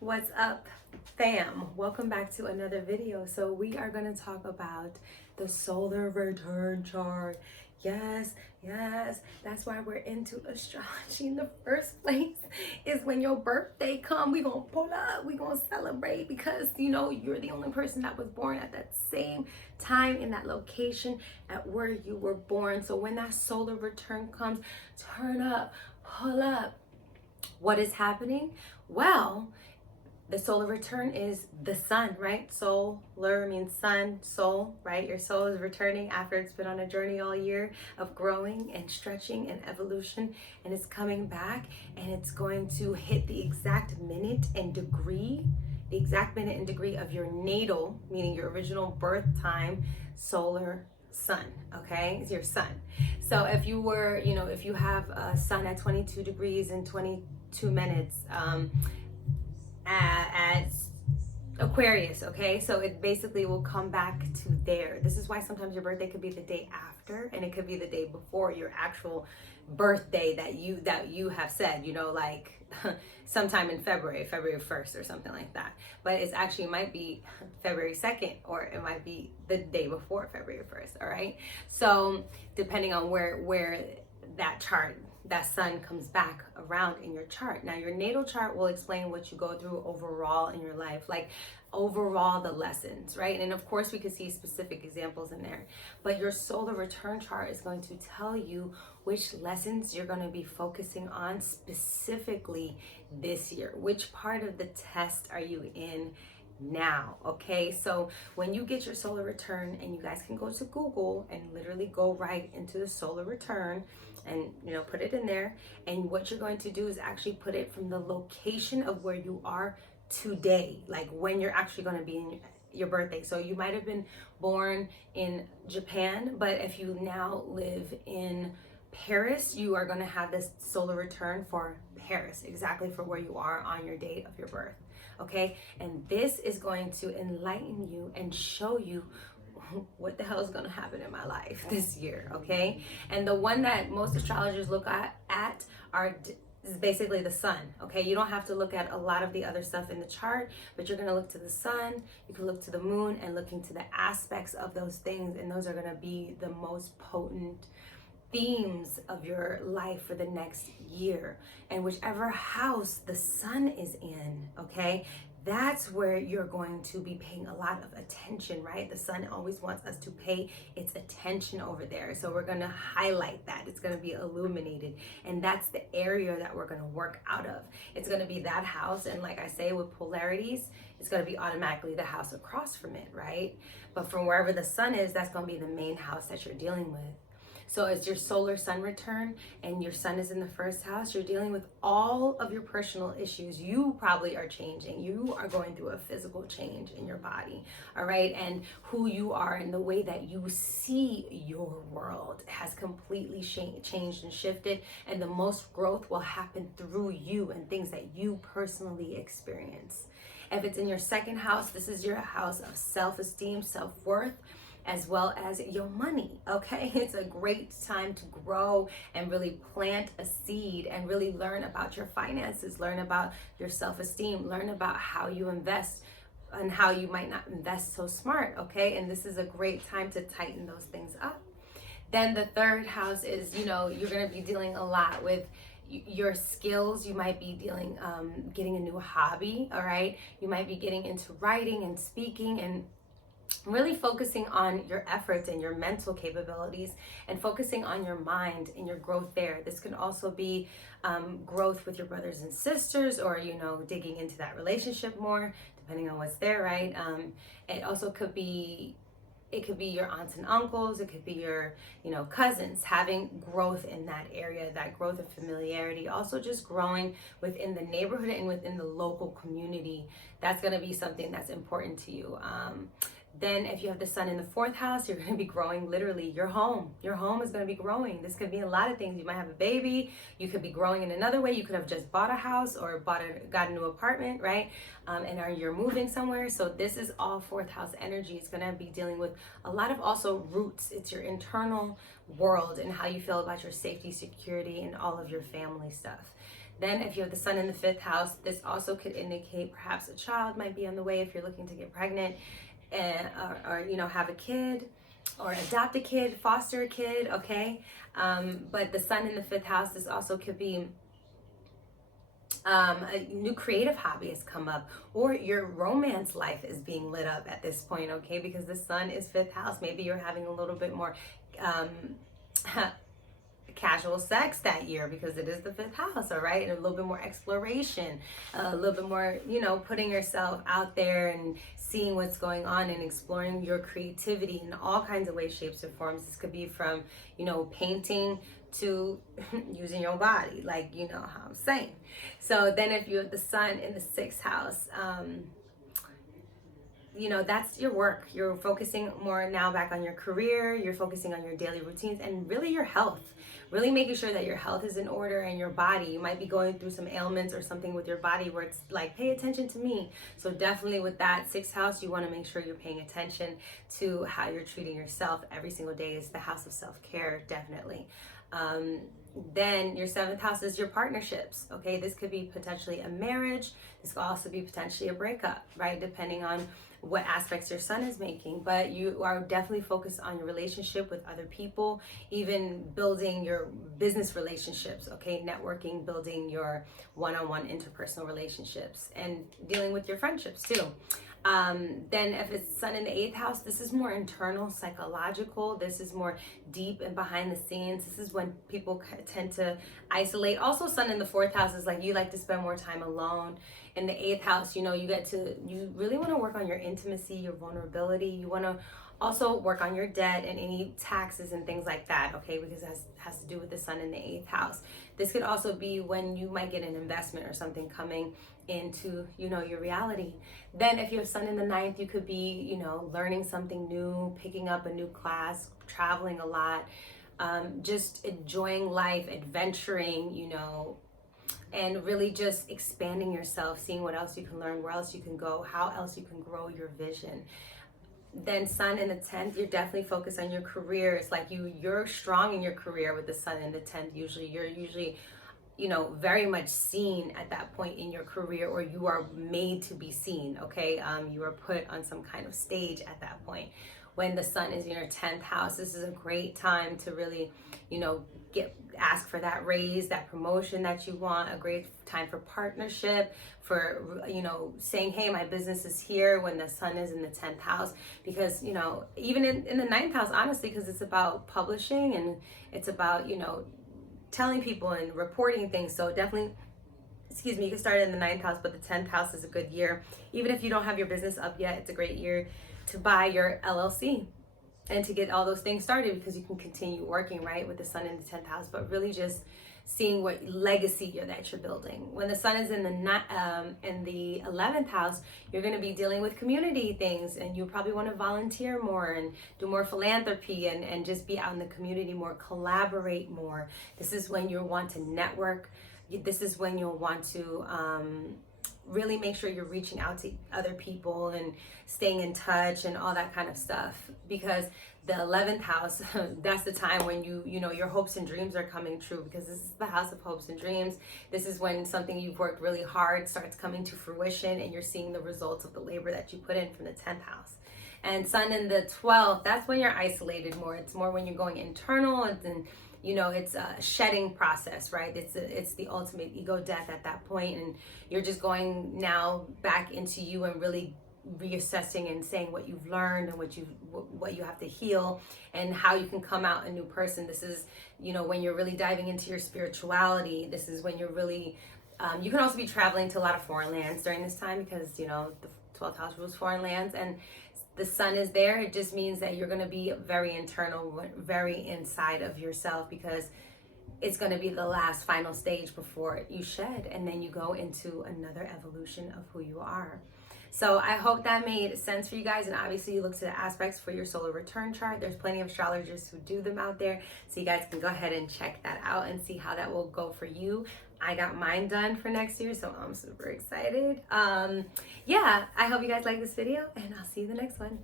What's up, fam? Welcome back to another video. So we are going to talk about the solar return chart. Yes, that's why we're into astrology in the first place. Is when your birthday come, we gonna pull up, we gonna celebrate, because you're the only person that was born at that same time in that location at where you were born. So when that solar return comes, turn up, pull up. What is happening? Well, the solar return is the sun, right? Solar means sun, soul, right? Your soul is returning after it's been on a journey all year of growing and stretching and evolution, and it's coming back, and it's going to hit the exact minute and degree, of your natal, meaning your original birth time, solar sun. Okay, it's your sun. So if you were, if you have a sun at 22 degrees and 22 minutes, as Aquarius, okay? So it basically will come back to there. This is why sometimes your birthday could be the day after, and it could be the day before your actual birthday that you have said, like sometime in February 1st or something like that. But it's actually might be February 2nd, or it might be the day before February 1st, all right? So depending on where that sun comes back around in your chart. Now, your natal chart will explain what you go through overall in your life, like overall the lessons, right? And of course, we could see specific examples in there. But your solar return chart is going to tell you which lessons you're going to be focusing on specifically this year. Which part of the test are you in now? Okay, so when you get your solar return, and you guys can go to Google and literally go right into the solar return and put it in there, and what you're going to do is actually put it from the location of where you are today, like when you're actually going to be in your birthday. So you might have been born in Japan, but if you now live in Paris, you are going to have this solar return for Paris, exactly for where you are on your date of your birth. Okay, and this is going to enlighten you and show you what the hell is going to happen in my life this year. Okay, and the one that most astrologers look at is basically the sun. Okay, you don't have to look at a lot of the other stuff in the chart, but you're going to look to the sun, you can look to the moon, and look into the aspects of those things, and those are going to be the most potent themes of your life for the next year. And whichever house the sun is in, okay, that's where you're going to be paying a lot of attention, right? The sun always wants us to pay its attention over there. So we're going to highlight that. It's going to be illuminated. And that's the area that we're going to work out of. It's going to be that house. And like I say, with polarities, it's going to be automatically the house across from it, right? But from wherever the sun is, that's going to be the main house that you're dealing with. So as your solar sun return and your sun is in the first house, you're dealing with all of your personal issues. You probably are changing. You are going through a physical change in your body, all right? And who you are and the way that you see your world has completely changed and shifted. And the most growth will happen through you and things that you personally experience. If it's in your second house, this is your house of self-esteem, self-worth, as well as your money. Okay, it's a great time to grow and really plant a seed and really learn about your finances, learn about your self-esteem, learn about how you invest and how you might not invest so smart. Okay, and this is a great time to tighten those things up. Then the third house is, you're going to be dealing a lot with your skills. You might be getting a new hobby, all right? You might be getting into writing and speaking and really focusing on your efforts and your mental capabilities, and focusing on your mind and your growth there. This can also be growth with your brothers and sisters, or digging into that relationship more, depending on what's there, right? It also could be your aunts and uncles, it could be your cousins, having growth in that area, that growth of familiarity. Also just growing within the neighborhood and within the local community. That's going to be something that's important to you. Then if you have the sun in the fourth house, you're going to be growing literally your home. Your home is going to be growing. This could be a lot of things. You might have a baby. You could be growing in another way. You could have just bought a house or got a new apartment, right? And you're moving somewhere. So this is all fourth house energy. It's going to be dealing with a lot of also roots. It's your internal world and how you feel about your safety, security, and all of your family stuff. Then if you have the sun in the 5th house, this also could indicate perhaps a child might be on the way if you're looking to get pregnant, and or you know, have a kid or adopt a kid, foster a kid, okay? But the sun in the 5th house, this also could be a new creative hobby has come up, or your romance life is being lit up at this point, okay? Because the sun is 5th house. Maybe you're having a little bit more casual sex that year because it is the 5th house, all right? And a little bit more exploration, a little bit more, you know, putting yourself out there and seeing what's going on and exploring your creativity in all kinds of ways, shapes, and forms. This could be from, you know, painting to using your body, like, you know how I'm saying. So then if you have the sun in the 6th house, you know, that's your work. You're focusing more now back on your career, you're focusing on your daily routines, and really your health. Really making sure that your health is in order and your body. You might be going through some ailments or something with your body where it's like, pay attention to me. So definitely with that 6th house, you want to make sure you're paying attention to how you're treating yourself every single day. Is the house of self-care, definitely. Then your 7th house is your partnerships. Okay, this could be potentially a marriage. This could also be potentially a breakup, right? Depending on what aspects your sun is making. But you are definitely focused on your relationship with other people, even building your business relationships, okay? Networking, building your one-on-one interpersonal relationships, and dealing with your friendships too. Then if it's sun in the 8th house, this is more internal, psychological. This is more deep and behind the scenes. This is when people tend to isolate. Also, sun in the 4th house is like you like to spend more time alone. In the 8th house, you know, you really want to work on your intimacy, your vulnerability. You want to also work on your debt and any taxes and things like that, okay? Because it has to do with the sun in the 8th house. This could also be when you might get an investment or something coming into, you know, your reality. Then if you have sun in the 9th, you could be, you know, learning something new, picking up a new class, traveling a lot, just enjoying life, adventuring, you know, and really just expanding yourself, seeing what else you can learn, where else you can go, how else you can grow your vision. Then sun in the 10th, you're definitely focused on your career. It's like you're strong in your career with the sun in the 10th. You're usually, you know, very much seen at that point in your career, or you are made to be seen, okay? You are put on some kind of stage at that point. When the sun is in your 10th house, this is a great time to really, you know, ask for that raise, that promotion that you want. A great time for partnership, for, you know, saying, hey, my business is here when the sun is in the 10th house. Because, you know, even in the 9th house, honestly, because it's about publishing and it's about, you know, telling people and reporting things. So definitely, you can start in the 9th house, but the 10th house is a good year. Even if you don't have your business up yet, it's a great year to buy your LLC and to get all those things started, because you can continue working, right, with the sun in the 10th house, but really just seeing what legacy that you're building. When the sun is in the 11th house, you're going to be dealing with community things, and you probably want to volunteer more and do more philanthropy and just be out in the community more, collaborate more. This is when you'll want to network. This is when you'll want to really make sure you're reaching out to other people and staying in touch and all that kind of stuff, because the 11th house, that's the time when you know, your hopes and dreams are coming true, because this is the house of hopes and dreams. This is when something you've worked really hard starts coming to fruition, and you're seeing the results of the labor that you put in from the 10th house. And sun in the 12th, that's when you're isolated more. It's more when you're going internal, and you know, it's a shedding process, right? It's the ultimate ego death at that point, and you're just going now back into you and really reassessing and saying what you've learned and what you have to heal and how you can come out a new person. This is, you know, when you're really diving into your spirituality. This is when you're really you can also be traveling to a lot of foreign lands during this time, because, you know, the 12th house rules foreign lands, and the sun is there. It just means that you're going to be very internal, very inside of yourself, because it's going to be the last final stage before you shed, and then you go into another evolution of who you are. So I hope that made sense for you guys. And obviously you look to the aspects for your solar return chart. There's plenty of astrologers who do them out there, so you guys can go ahead and check that out and see how that will go for you. I got mine done for next year, so I'm super excited. Yeah, I hope you guys like this video, and I'll see you in the next one.